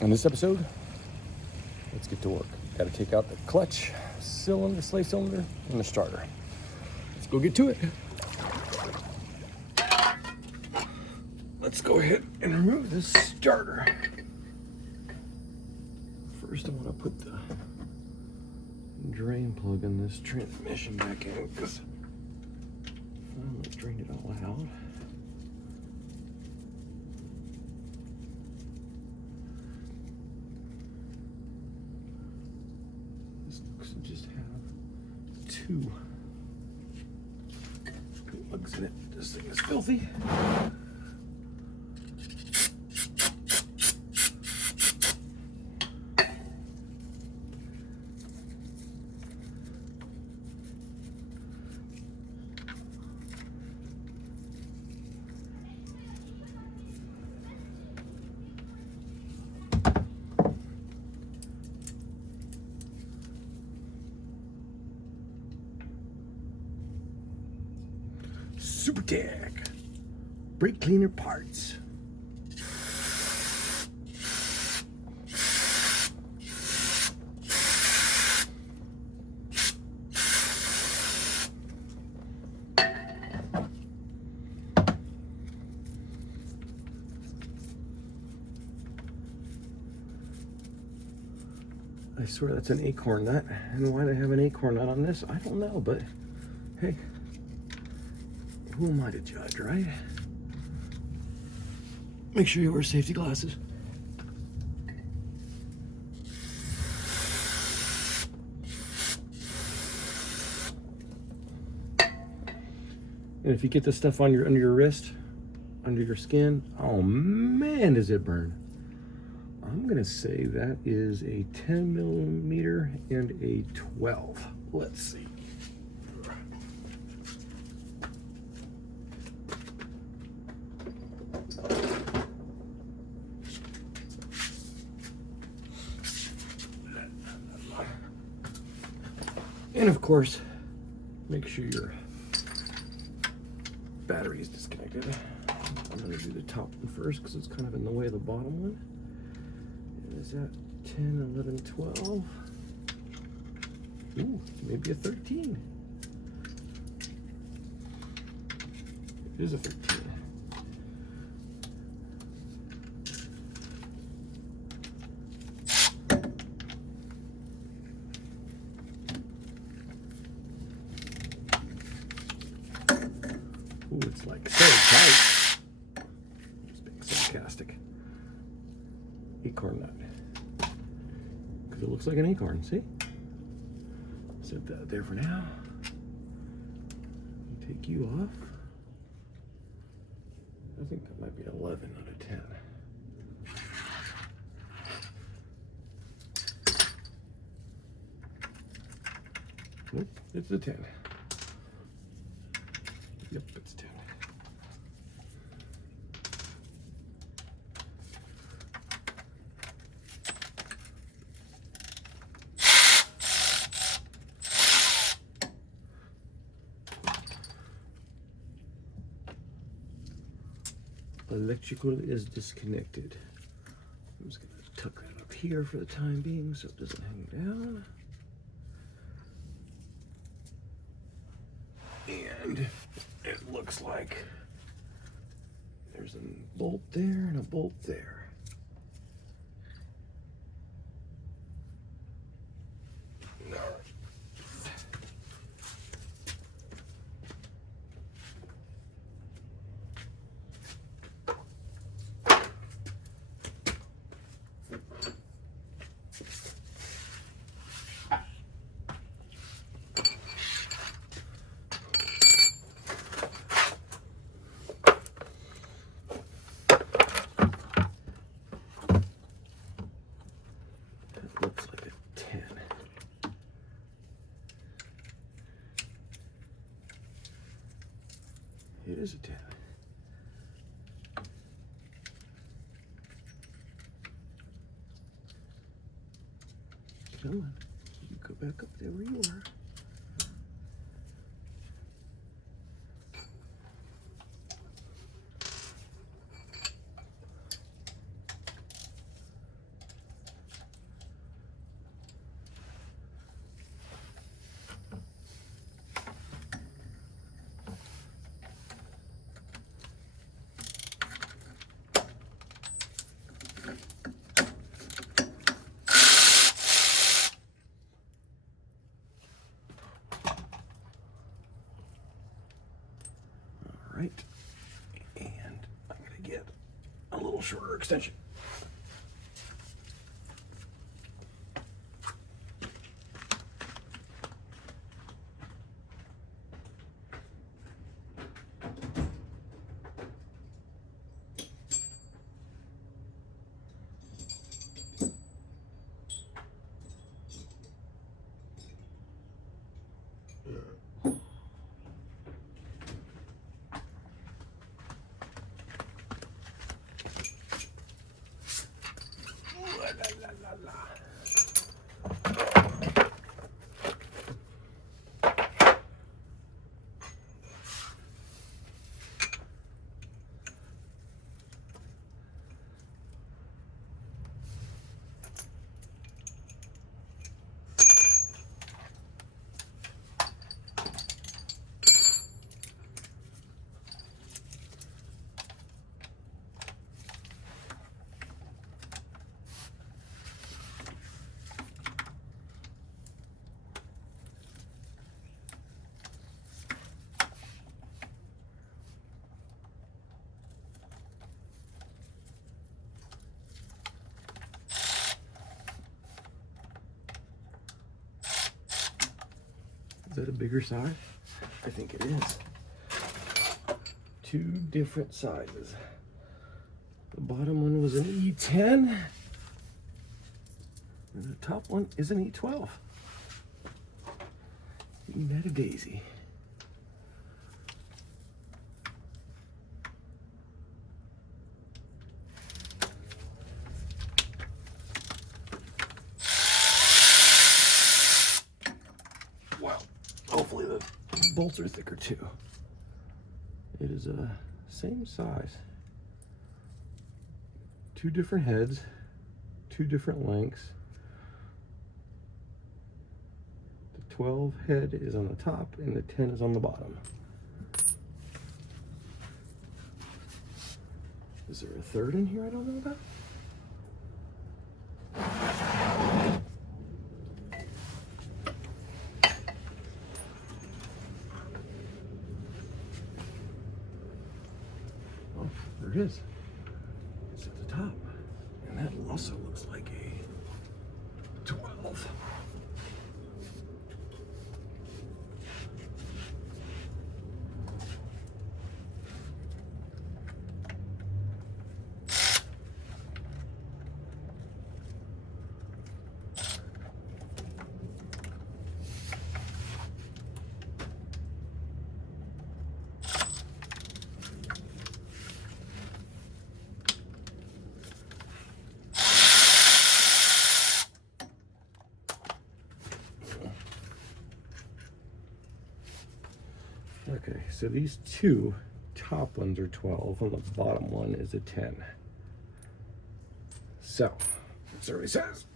On this episode, let's get to work. Got to take out the clutch, cylinder, slave cylinder, and the starter. Let's go get to it. Let's go ahead and remove the starter. First, I want to put the drain plug in this transmission back in because I finally drained it all out. This looks to just have two plugs in it. This thing is filthy. SuperTech brake cleaner parts. I swear that's an acorn nut. And why do I have an acorn nut on this? I don't know, but hey. Who am I to judge, right? Make sure you wear safety glasses. And if you get this stuff on under your wrist, under your skin, oh man, does it burn. I'm gonna say that is a 10 millimeter and a 12. Let's see. And of course, make sure your battery is disconnected. I'm going to do the top one first because it's kind of in the way of the bottom one. And is that 10, 11, 12? Ooh, maybe a 13. It is a 13. Ooh, it's like so tight. Just being sarcastic. Acorn nut. Because it looks like an acorn, see? Set that there for now. Take you off. I think that might be 11 out of 10. Nope, it's a 10. Yep, it's 10. Electrical is disconnected. I'm just going to tuck that up here for the time being so it doesn't hang down. And it looks like there's a bolt there and a bolt there. Looks like a 10. It is a 10. Come on, you go back up there where you were. little shorter extension. Is that a bigger size? I think it is. Two different sizes. The bottom one was an E10, and the top one is an E12. Isn't that a daisy? Well, hopefully the bolts are thicker too. It is a same size. Two different heads, two different lengths. The 12 head is on the top and the 10 is on the bottom. Is there a third in here I don't know about? Oh, there it is. It's at the top. And that also looks like a 12. Okay, so these two top ones are 12 and the bottom one is a 10. So, that's what it says.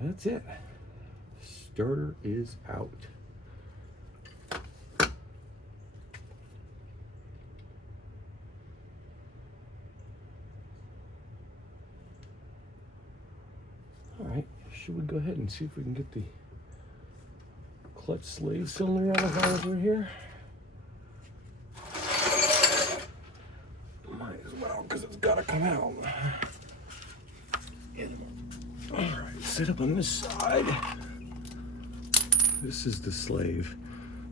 That's it. Starter is out. All right, should we go ahead and see if we can get the clutch slave cylinder out of our here? Might as well, because it's got to come out. All right, sit up on this side. This is the slave.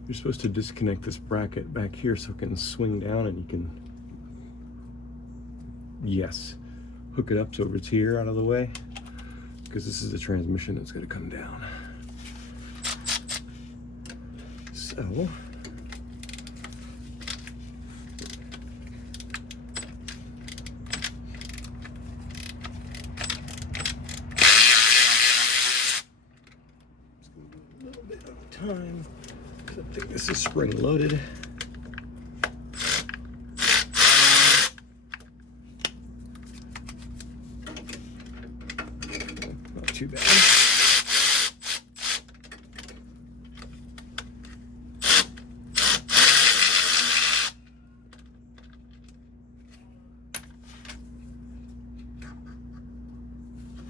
You're supposed to disconnect this bracket back here so it can swing down and you can, yes, hook it up so it's here out of the way, because this is the transmission that's going to come down. So, a little bit of time, because I think this is spring loaded. Not too bad.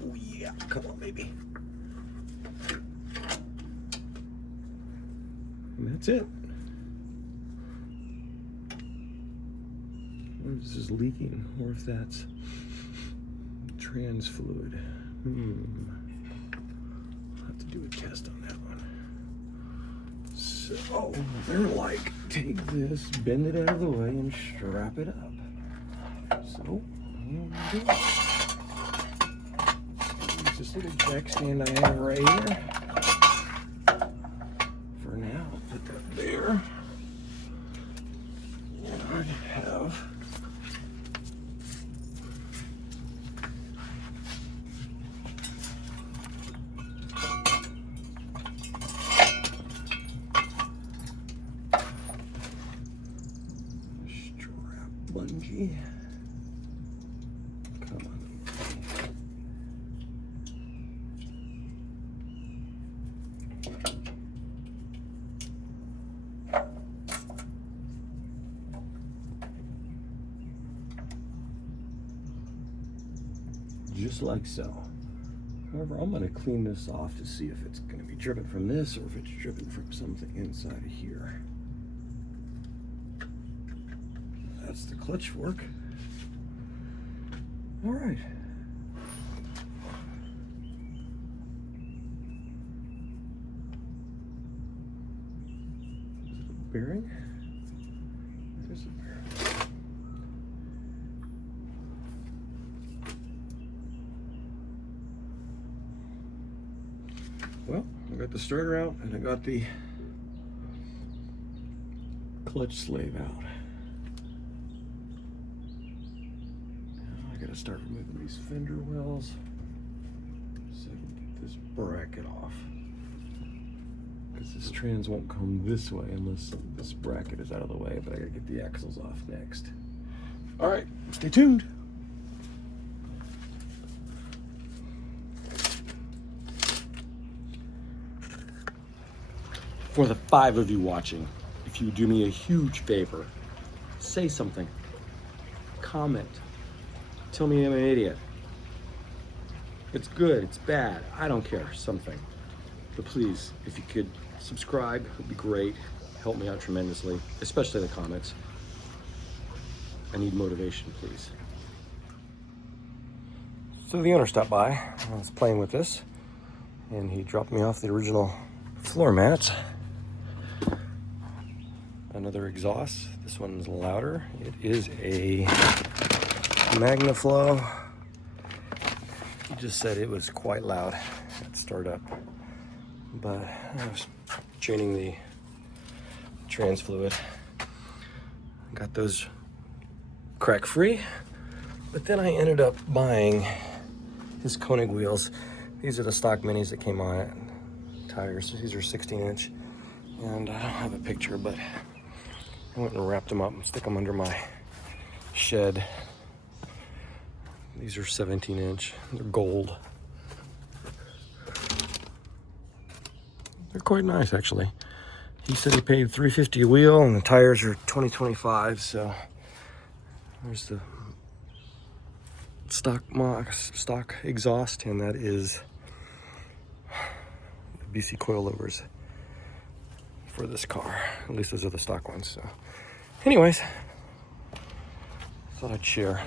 Oh yeah, come on, baby. And that's it. this is leaking or if that's trans fluid. I'll have to do a test on that one. So they're like, take this, bend it out of the way, and strap it up. So use this little jack stand I have right here. For now, I'll put that there. And I have bungee. Come on. Just like so. However, I'm going to clean this off to see if it's going to be dripping from this or if it's dripping from something inside of here. That's the clutch fork. All right. Is it a bearing? There's a bearing. Well, I got the starter out and I got the clutch slave out. Gotta start removing these fender wells so I can get this bracket off, because this trans won't come this way unless this bracket is out of the way, but I gotta get the axles off next. All right, stay tuned. For the 5 of you watching, if you do me a huge favor, say something, comment. Tell me I'm an idiot. It's good, it's bad, I don't care, something. But please, if you could subscribe, it would be great. Help me out tremendously, especially the comments. I need motivation, please. So the owner stopped by. I was playing with this, and he dropped me off the original floor mats. Another exhaust. This one's louder. It is a MagnaFlow. He just said it was quite loud at startup, but I was chaining the trans fluid. Got those crack free, but then I ended up buying his Koenig wheels. These are the stock minis that came on it. Tires, these are 16-inch, and I don't have a picture, but I went and wrapped them up and stick them under my shed. These are 17-inch. They're gold. They're quite nice, actually. He said he paid $350 a wheel, and the tires are 2025. So there's the stock exhaust, and that is the BC coilovers for this car. At least those are the stock ones. So, anyways, thought I'd share.